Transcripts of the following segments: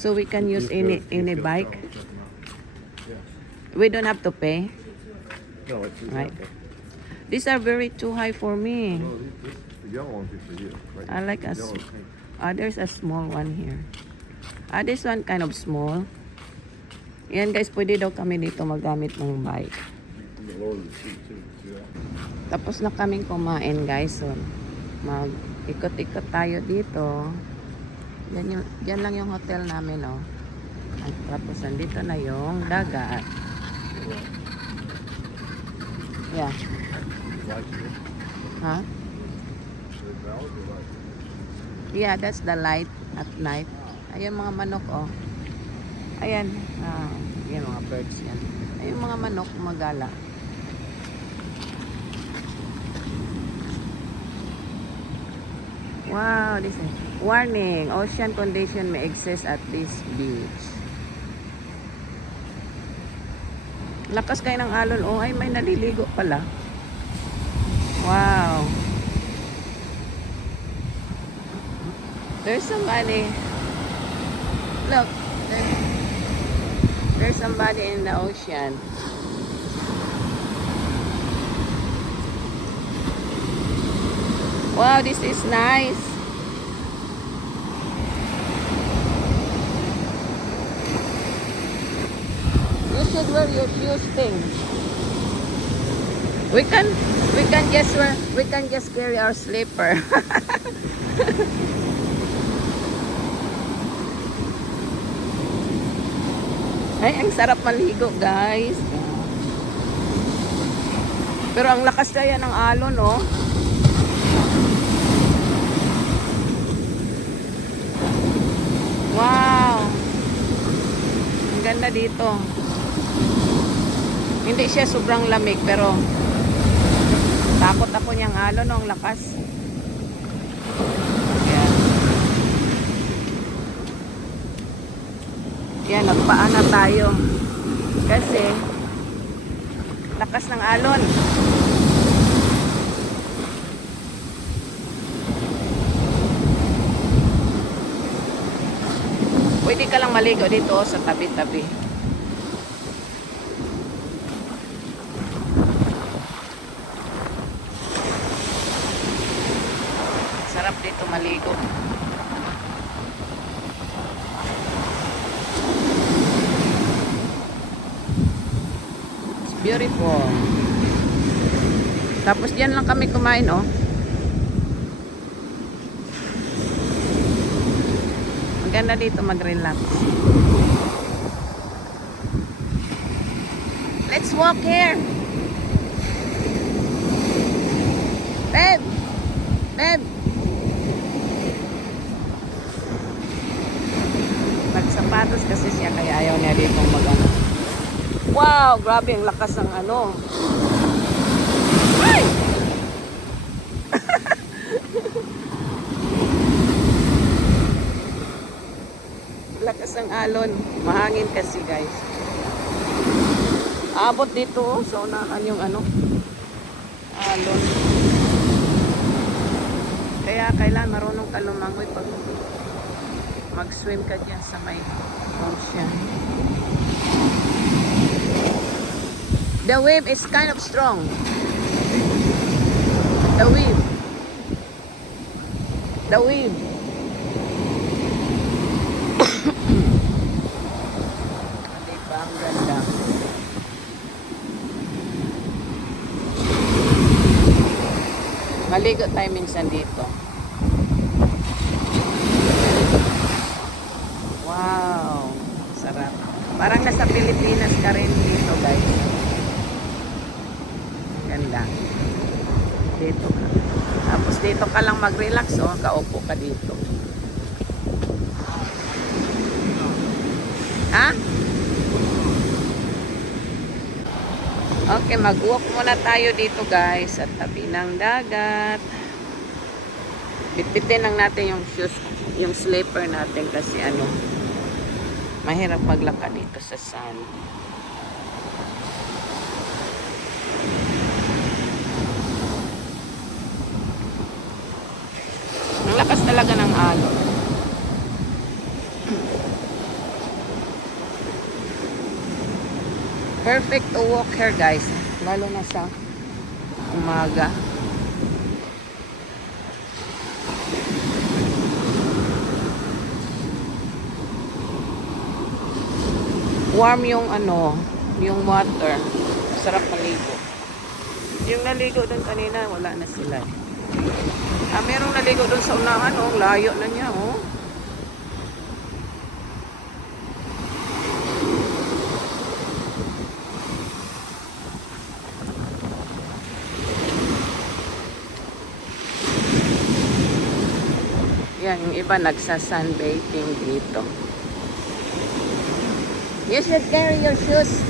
So we can use any bike. We don't have to pay. No, it's Right. okay. These are very too high for me. No, the yellow ones are for you. Right? I like a Yellow is pink. there's a small one here. This one kind of small. Yan guys, pwede daw kami dito magamit ng bike. You can lower the seat too. See that? Tapos na kaming kumain guys. So, mag-ikot-ikot tayo dito. Yan lang yung hotel namin, oh. At tapos nandito na yung dagat. Yeah. Lights here. Huh? The valve or lights? Yeah, that's the light at night. Ayan mga manok, oh. Ayan. Yan mga birds yan. Ayan mga manok, magala. Wow, this is warning. Ocean condition may exist at this beach. Lakas kayo ng alon. Oh, ay may naliligo pala. Wow. There's somebody. Look. There's somebody in the ocean. Wow, this is nice. You should wear your shoes thing. We can just carry our slipper. Ay, ang sarap maligo, guys. Pero ang lakas kaya ng alon, no? Wow! Ang ganda dito. Hindi siya sobrang lamig, pero takot ako niyang alon, no? Ang lakas. Yan, nagpaan na tayo. Kasi, lakas ng alon. Pwede ka lang maligo dito sa tabi-tabi. Sarap dito maligo. Beautiful. Tapos diyan lang kami kumain, oh. Maganda dito mag-relax. Let's walk here. Babe. Babe. Nagsapatos kasi siya kaya ayaw niya dito mag-ano. Wow, grabe ang lakas ng ano. Ay! Lakas ng alon. Mahangin kasi, guys. Abot dito, oh, sa unahan yung ano, alon. Kaya kailangan marunong ka lumangoy pag mag-swim ka dyan sa may ocean. The wave is kind of strong. The wave. The wave. Diba? Ang ganda. Maligo tayo minsan dito. Wow. Sarap. Parang nasa Pilipinas ka rin dito, guys. Ganda. Dito ka. Tapos dito ka lang mag-relax, oh. Kaupo ka dito. Ha? Okay, mag-walk muna tayo dito, guys. Sa tabi ng dagat. Bitbitin lang natin yung shoes, yung slipper natin kasi ano, mahirap maglakad dito sa sand. Ang lakas talaga ng alon. Perfect to walk here guys. Lalo na sa umaga. Warm yung ano, yung water. Sarap maligo. Yung naligo doon kanina, wala na sila. Merong naligo doon sa unahan, oh. Layo na niya, oh. Yan, yung iba nagsa-sunbathing dito. You should carry your shoes.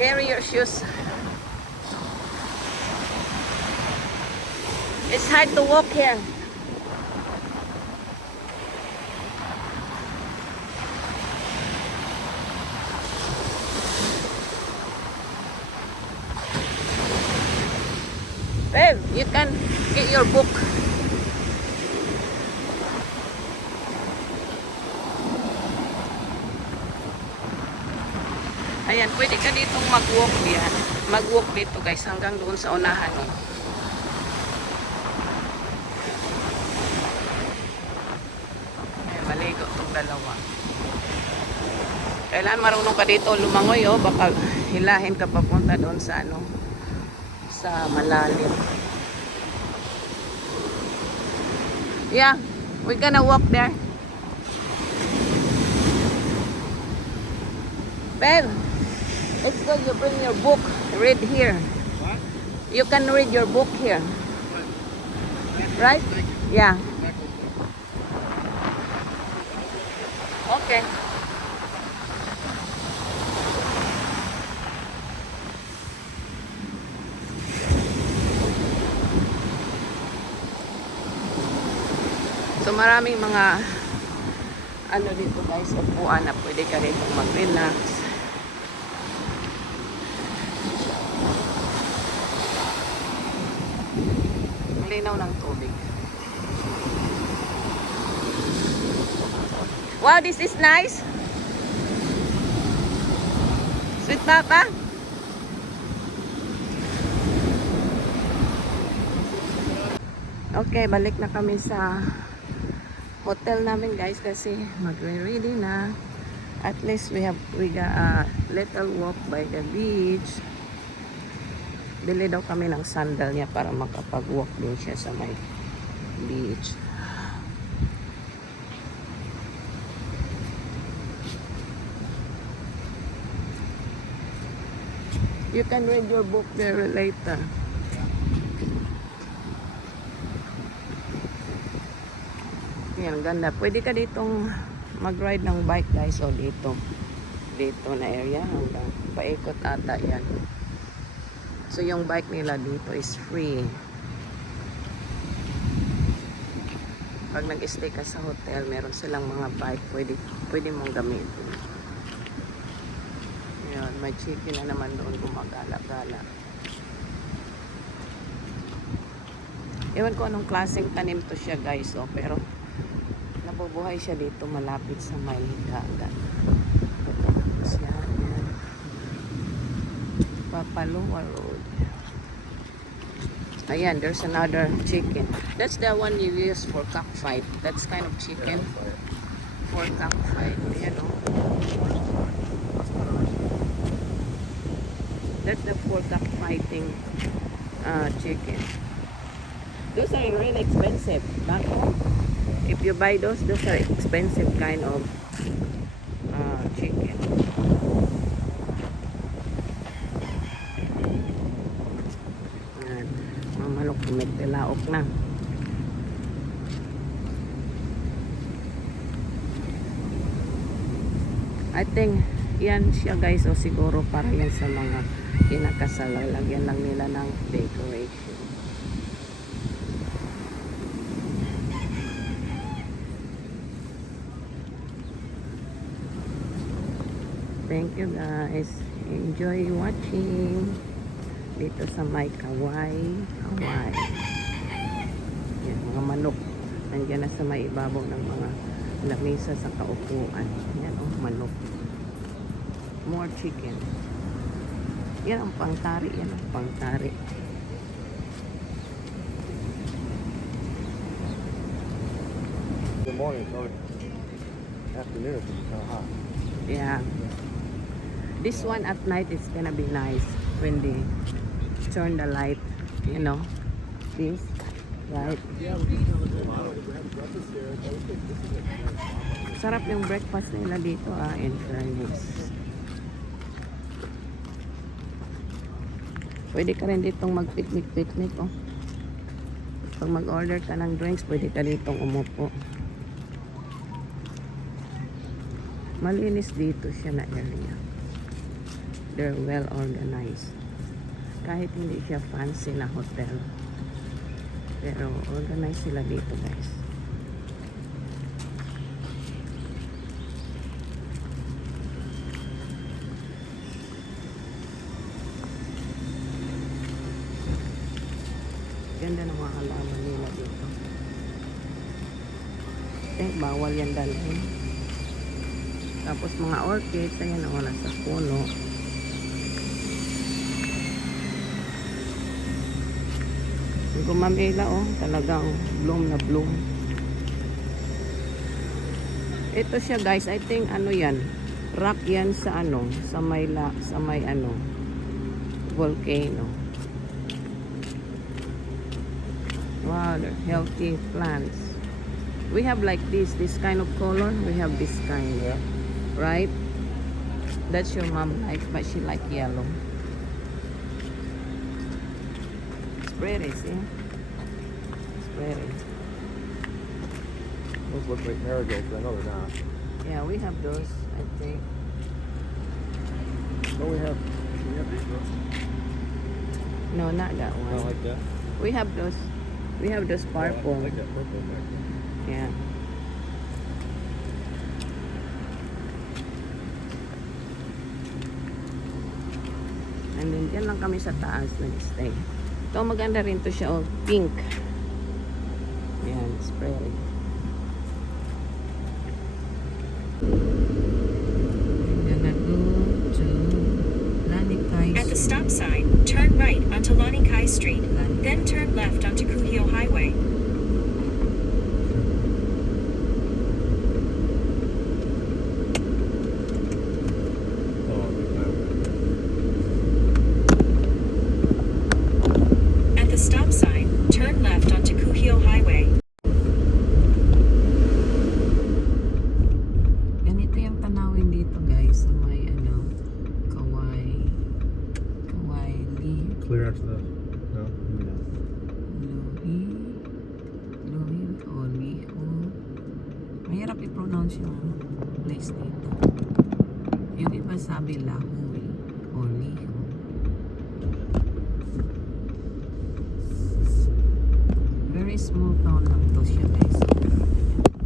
Carry your shoes. It's hard to walk here. Babe, you can get your book. Ayan, pwede ka ditong mag-walk diyan. Mag-walk dito guys, hanggang doon sa unahan. Oh. Ayan, maligo itong dalawa. Kailan marunong ka dito lumangoy, oh. Baka hilahin ka papunta doon sa ano, sa malalim. Yeah, we're gonna walk there. Babe, let's go. You bring your book. Read here. What? You can read your book here. Right? Yeah. Okay. So maraming mga ano dito guys, upuan na pwede ka rito mag-relax. Linaw ng tubig. Wow, this is nice. Sweet Papa. Okay, balik na kami sa hotel namin guys kasi magre-ready na. At least we got a little walk by the beach. Bili daw kami ng sandal niya para makapag-walk din siya sa may beach. You can read your book there later. Yan, ganda. Pwede ka ditong mag-ride ng bike guys. O dito. Dito na area. Hanggang paikot ata yan. So yung bike nila dito is free. Pag nag-stay ka sa hotel, meron silang mga bike. Pwede mong gamitin. Yan, may chicken na naman doon gumagala-gala. Ewan ko anong klaseng tanim to siya guys. O, pero nabubuhay siya dito malapit sa may dagat. Yan. Papaloa Road. Ayan, there's another chicken. That's the one you use for cockfight. That's kind of chicken for cockfight. Ayan, oh. That's the for cockfighting chicken. Those are really expensive. Back home, if you buy those are expensive kind of chicken. Yan. Mga manok medelaok na. I think yan siya guys, o siguro para yan sa mga kinakasal, lagyan lang nila ng decoration. Thank you guys. Enjoy watching dito sa may Kauai. Yan, mga manok. Nandiyan na sa may ibabaw ng mga lamesa sa kaupuan. Yan, oh, manok. More chicken. Yan ang pangtari. Yan ang pangtari. In the morning, it's only afternoon, it's kind of hot. Yeah. This one at night is gonna be nice when they turn the light, you know. This, right? Sarap yung breakfast nila dito in fairness. Pwede ka rin ditong mag-picnic, oh. Pag mag-order ka ng drinks, pwede ka ditong umupo. Malinis dito siya na area. They're well organized. Kahit hindi siya fancy na hotel. Pero organized sila dito, guys. Ganda ng mga halaman nila dito. I think bawal yan dalhin. Tapos mga orchids, ayan o, nasa puno. Yung gumamela o, talagang bloom na bloom. Ito siya guys, I think ano yan, rock yan sa ano, sa may ano, volcano. Wow, they're healthy plants. We have like this kind of color. We have this kind, Yeah. right? That's your mom like, but she like yellow. It's pretty, see? It's pretty. Those look like marigolds, I know they're not. Yeah, we have those, I think. Oh, we have these ones. No, not that I one. like that. We have those. We have those purple. I like that purple back there. Yeah. And then dyan lang kami sa taas nag-stay. Ito maganda rin to siya, oh, pink. Yan, spray. We're gonna go to Lanikai At the Street. stop sign, turn right onto Lanikai Street, Lanikai. then turn left onto Kuhio Highway. Oh, big time. At the stop sign, turn left onto Kuhio Highway. Ganito yung tanawin dito guys sa may ano, Kauai Li. Clear after that. No? Louis o Liho. Mahirap i-pronounce yung place dito. Yung iba sabi Lahui o Liho. Very small town lang to siya guys.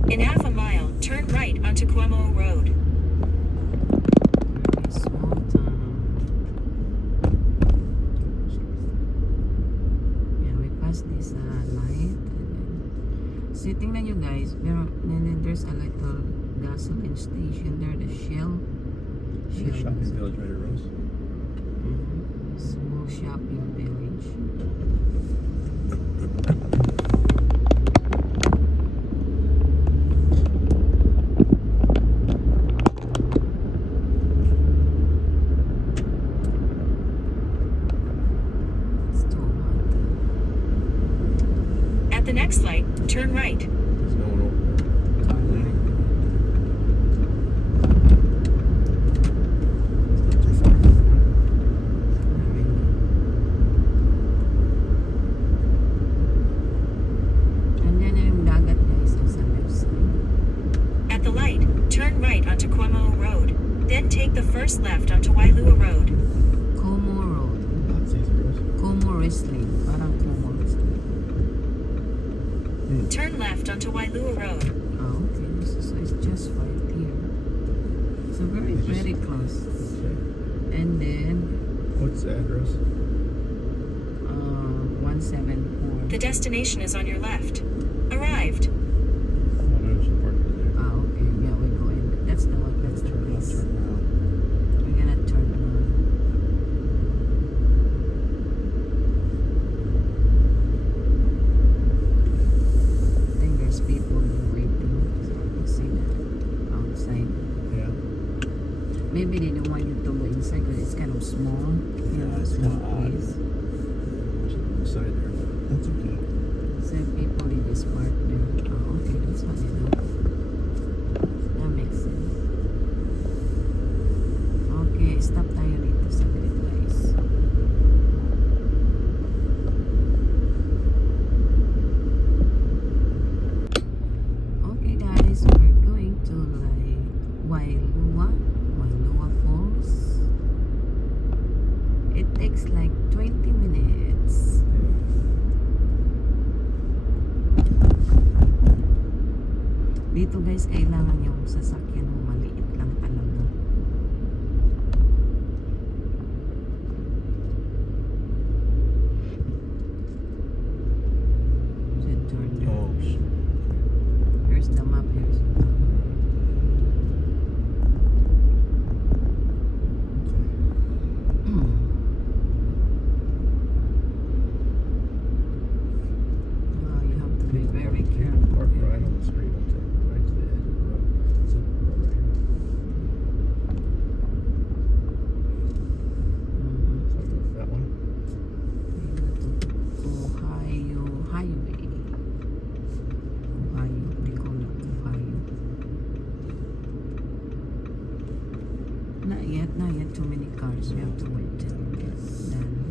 In half a mile, turn right onto Cuomo Road. Very small town. Yeah, we passed this light. So tingnan nyo guys, and then there's a little gasoline station there, the Shell. Shopping village right at Rose. Small shopping village. It's too hot. At the next light, turn right. There's no one over there. It's not too far. Andyan na yung dagat guys sa left side. At the light, turn right onto Cuomo Road, then take the first left onto Wailua Road. Como Road. That's easy, Rose. Como Wrestling. Parang Como Wrestling. Turn left onto Wailua Road. Oh, okay. This is it's just right here. So very, You just- very close. Okay. And then, What's the address? 174. The destination is on your left. Arrived. Oh, there's a park there. Ah, okay. Yeah, we go in. That's the one. That's the Turn left, place. turn around. We're gonna turn around. Maybe they don't want you to go inside because it's kind of small. Yeah, it's small kinda odd. place. Inside there, but that's okay. So people in this park there. Oh, okay, that's what they do. That makes sense. Okay, stop tayo dito sa guys. Okay guys, we're going to like Wailua Falls. It takes like 20 minutes. Dito guys, kailangan yung sasakyan mo maliit lang talaga. Should turn there. Oh, shit. Here's the map. Here's the map. Oh, you have to be very careful. Park right on the street, I'm telling you, right to the edge of the road. It's up the road right here. So I go that one. Ohio Highway. Ohio, they call it Ohio. Not yet too many cars. We have to wait till we get done.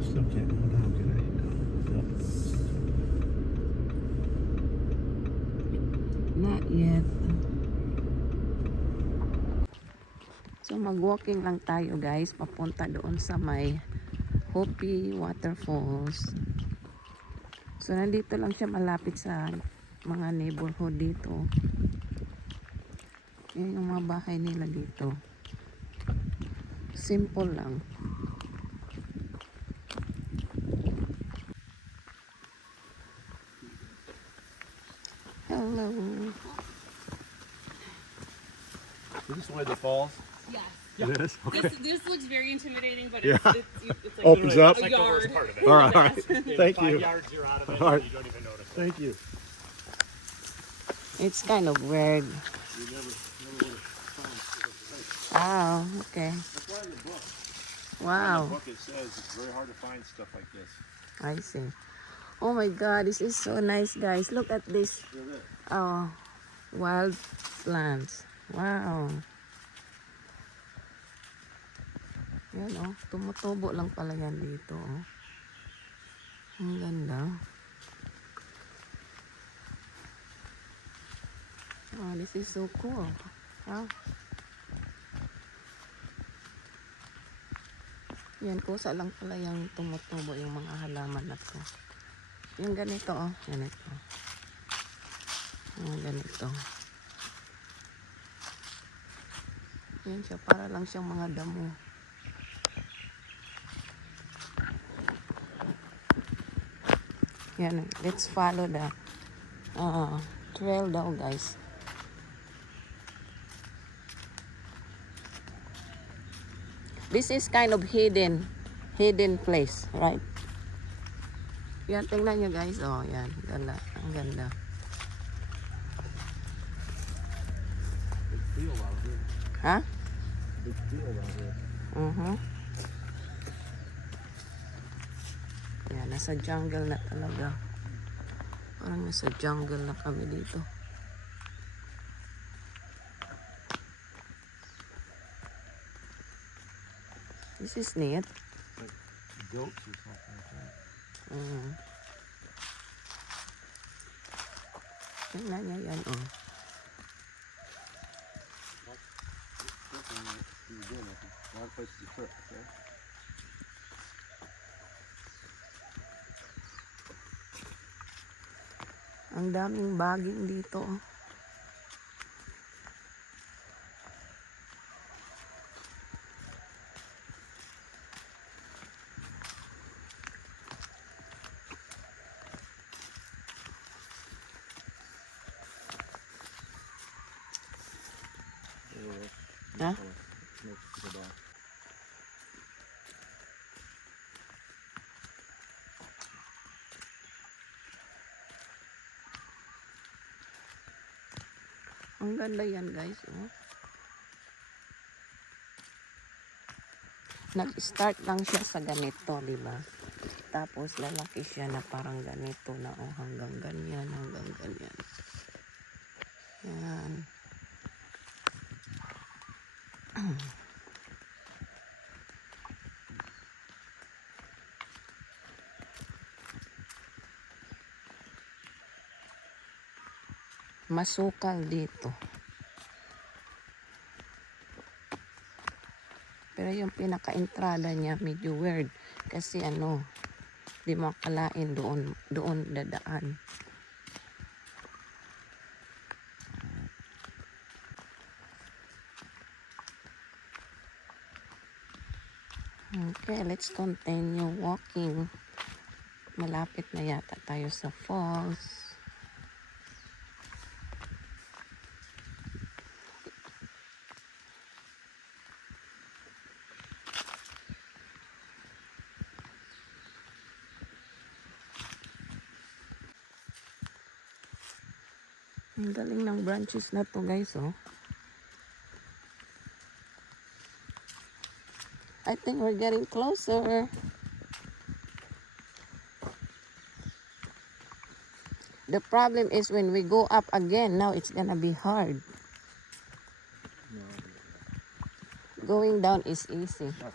Still can't go down, can I? No. Not yet. So mag-walking lang tayo guys, papunta doon sa may Hopi Waterfalls. So nandito lang siya malapit sa mga neighborhood dito. Yan yung mga bahay nila dito. Simple lang. Hello. Is this way the falls? Yes. It is? Okay. This looks very intimidating, but Yeah. it's like Opens up. a yard. All right, all right. Thank you. 5 yards, you're out of it, All right. and you don't even notice it. Thank you. It's kind of weird. You never would have found. Ah, okay. That's why in the book. Wow. In the book it says it's very hard to find stuff like this. I see. Oh my God, this is so nice, guys. Look at this. Feel this? Oh, wild plants. Wow. Yan oh, tumutubo lang pala yan dito oh. Ang ganda. Oh, this is so cool. Wow. Yan, kusa lang pala yung tumutubo yung mga halaman na to. Yung ganito oh, ganito. Yung ganito. Yan siya, para lang siyang mga damo. Yan, let's follow the trail daw guys. This is kind of hidden place, right? Yan, tingnan nyo guys. Oh, yan. Ganda. Ang ganda. Big field out here. Ha? Big field out here. Yan, nasa jungle na talaga. Parang nasa jungle na kami dito. This is neat. Like goats or something like that. Tingnan niya yan, oh. A lot of places to trip, okay? Ang daming baging dito, oh. Ang ganda yan guys. Oh. Nag-start lang siya sa ganito, di ba? Tapos lalaki siya na parang ganito na oh, hanggang ganyan, hanggang ganyan. Yan. Masukal dito. Pero yung pinaka-entrada niya medyo weird kasi ano, di makalain doon dadaan. Okay, let's continue walking. Malapit na yata tayo sa falls. Ang galing ng branches na to guys, oh. I think we're getting closer. The problem is when we go up again, now it's gonna be hard. Going down is easy. Not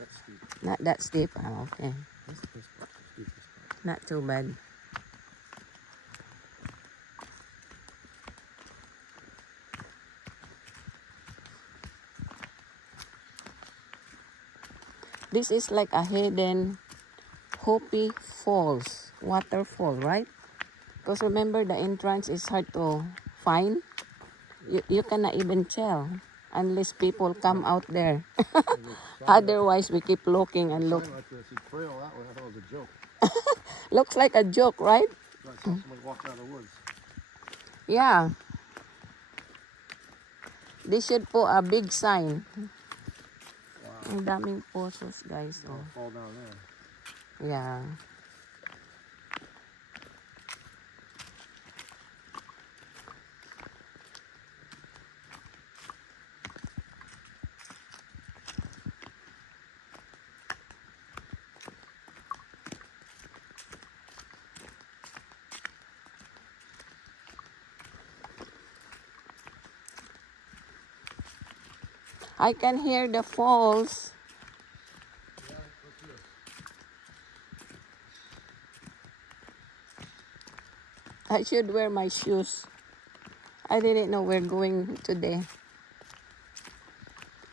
that steep. Not that steep. Ah, okay. This part, the steepest part. Not too bad. This is like a hidden Hopi Falls waterfall, right? Because remember the entrance is hard to find. You cannot even tell unless people come out there. Otherwise, we keep looking and look. Like this, you trail that way. I thought it was a joke. Looks like a joke, right? Like somebody walked out of the woods. Yeah. They should put a big sign. Wow. Ang daming pozos, guys. Oh. Fall down there. Yeah. I can hear the falls. I should wear my shoes. I didn't know we're going today.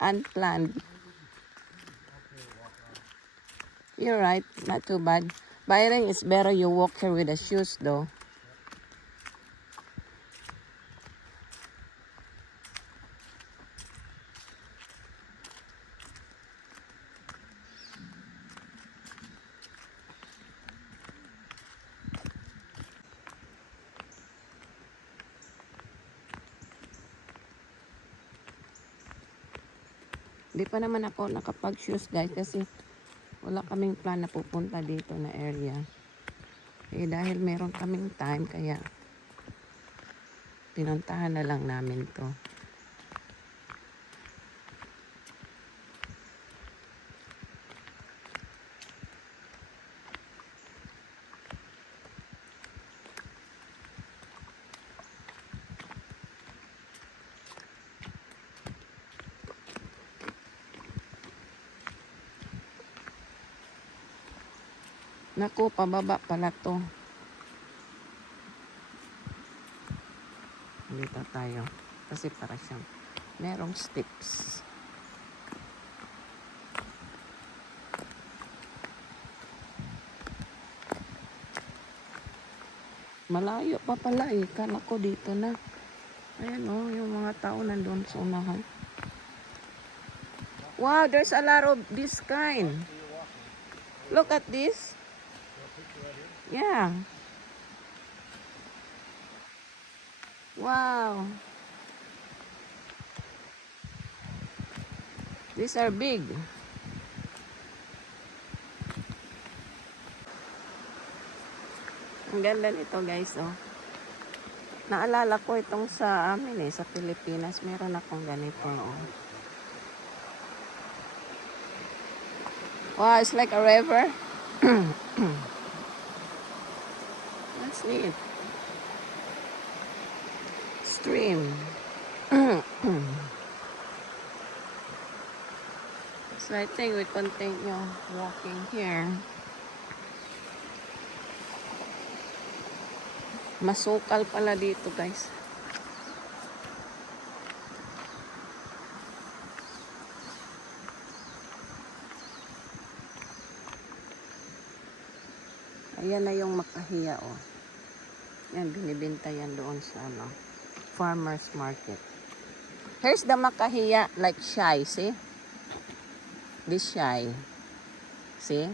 Unplanned. You're right, not too bad. But I think it's better you walk here with the shoes though. Di pa naman ako nakapag-shoes guys kasi wala kaming plan na pupunta dito na area. Eh dahil meron kaming time kaya pinuntahan na lang namin to. Naku, pababa pala to. Dito tayo. Kasi para siyang merong steps. Malayo pa pala eh. Kala ko dito na. Ayan oh, yung mga tao nandun sa unahan. Wow, there's a lot of this kind. Look at this. Yeah. Wow. These are big. Ang ganda nito guys, oh. Naalala ko itong sa amin sa Pilipinas. Meron akong ganito noon. Wow, it's like a river. That's neat. Stream. So I think we continue walking here. Masukal pala dito, guys. Ayan na yung makahiya, oh. Yan, binibenta yan doon sa, farmer's market. Here's the makahiya, like shy, see? This shy. See?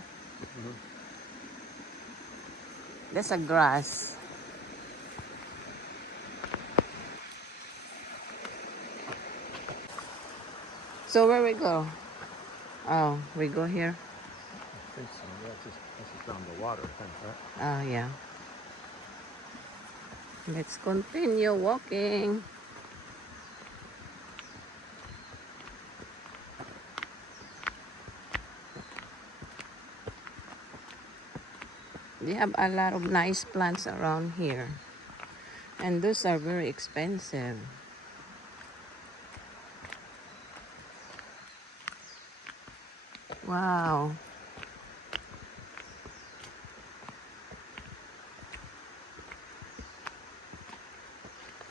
That's a grass. So where we go? Oh, we go here. I think so. Yeah, this is down the water, I think, right? Oh, yeah. Let's continue walking. They have a lot of nice plants around here. And those are very expensive. Wow.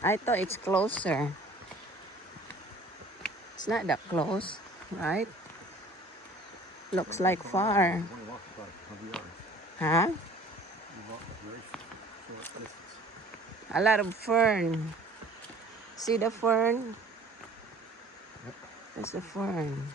I thought it's closer. It's not that close, right? Looks like far. You want to walk about 100 yards. Huh? You walk a very short distance. A lot of fern. See the fern? Yep. That's the fern.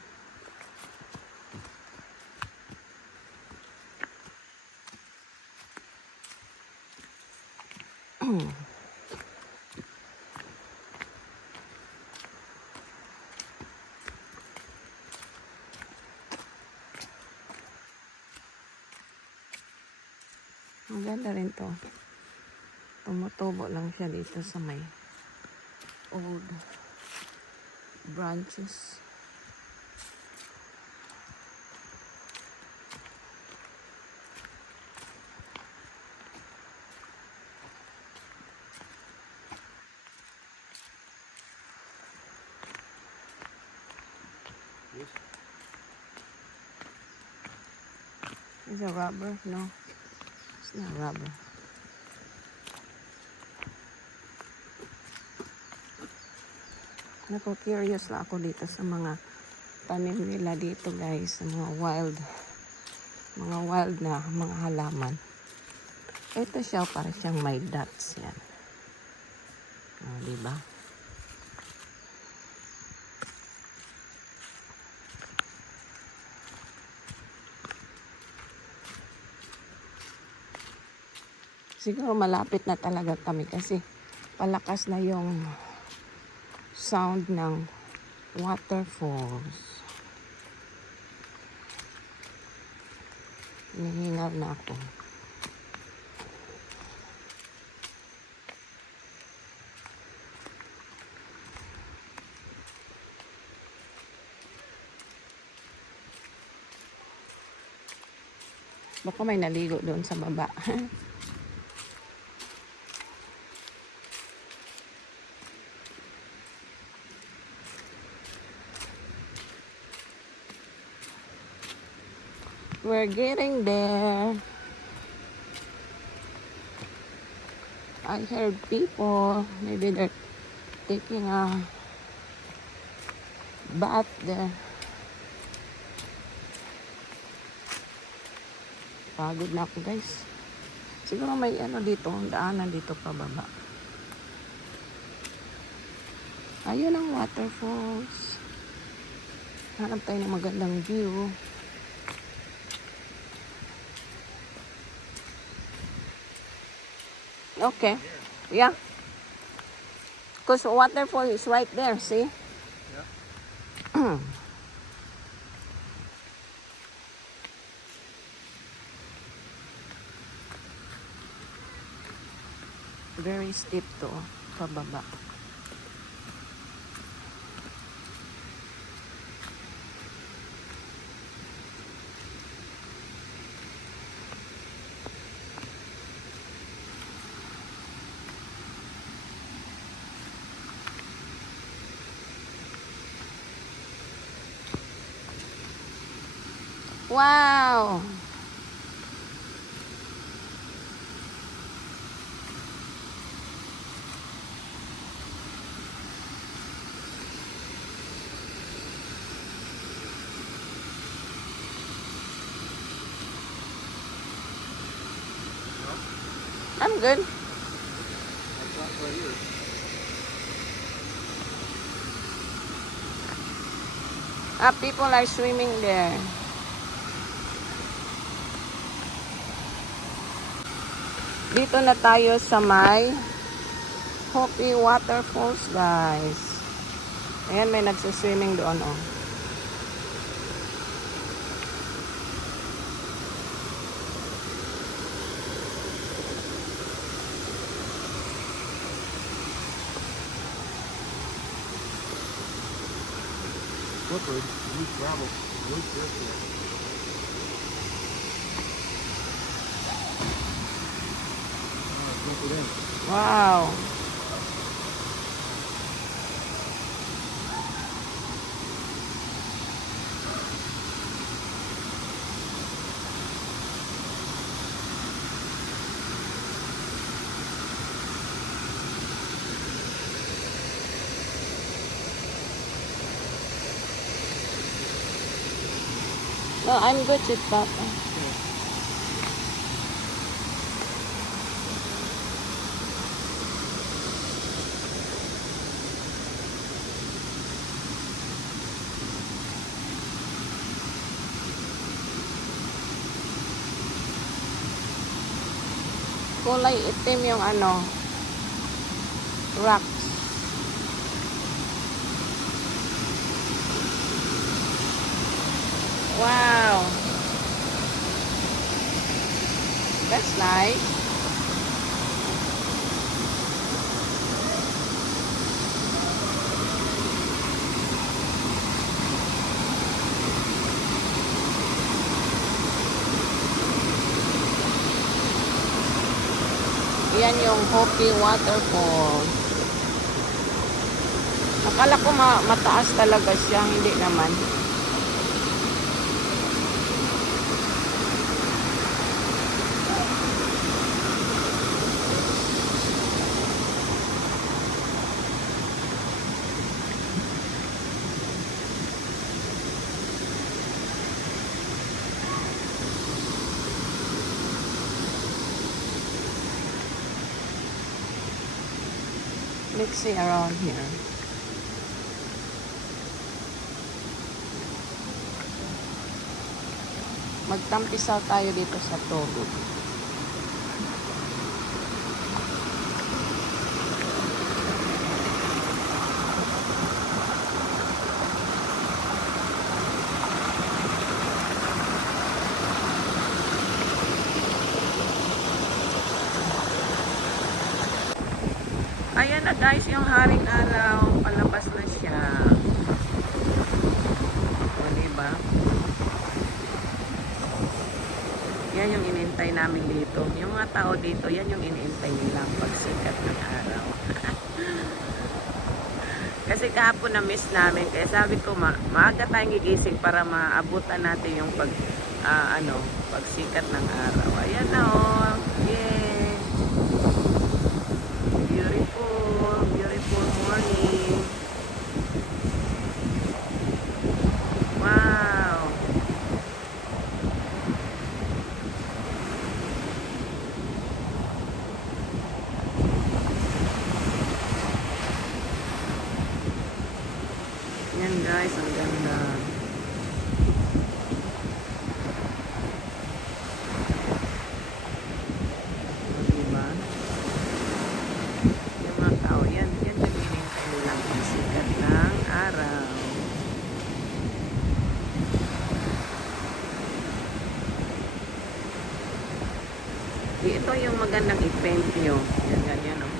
Ang ganda rin to. Tumutubo lang siya dito sa may old branches. Yes. Is it rubber? No. It's not rubber. Curious lang ako dito sa mga tanim nila dito, guys. Sa mga wild na mga halaman. Ito siya, para siyang may dots yan. Oh, diba? Siguro malapit na talaga kami kasi palakas na yung sound ng waterfalls. Hinihingal na ako. Baka may naligo doon sa baba. We're getting there. I heard people, maybe they're taking a bath there. Pagod na ako, guys. Siguro may dito, daanan dito pababa. Ayun ang waterfalls. Hanap tayo ng magandang view. Okay. Yeah. Because the waterfall is right there, see? Yeah. Very steep too. Pababa. Wow! I'm good. That's not right here. People are swimming there. Dito na tayo sa may Hopi Waterfalls, guys. Ayan, may nagsaswimming doon, oh. Slippery. Loose gravel. Loose dirt here. Jump it in. Wow. No, I'm good with that. Kulay itim yung ano, rocks. Wow. That's nice. Yan yung Hopi Waterfalls. Akala ko mataas talaga siya, hindi naman. Let's see around here. Magtampisaw tayo dito sa tubig. Ayan na guys, yung haring araw, palabas na siya. O, diba? Yan yung inintay namin dito. Yung mga tao dito, yan yung inintay nilang pagsikat ng araw. Kasi kahapon na miss namin. Kaya sabi ko, maaga tayong gigising para maabutan natin yung pagsikat ng araw. Ayan na oh. Yay! Beautiful, beautiful morning. Wow. Yan guys, ang ganda. Diba? Yung mga tao, yan yung hinihintay nilang sikat ng araw. Ito yung magandang i-paint nyo. Yan, ganyan, oh.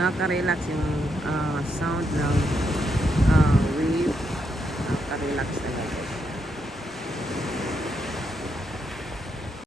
Nakaka-relax yung sound ng wave. Nakaka-relax talaga.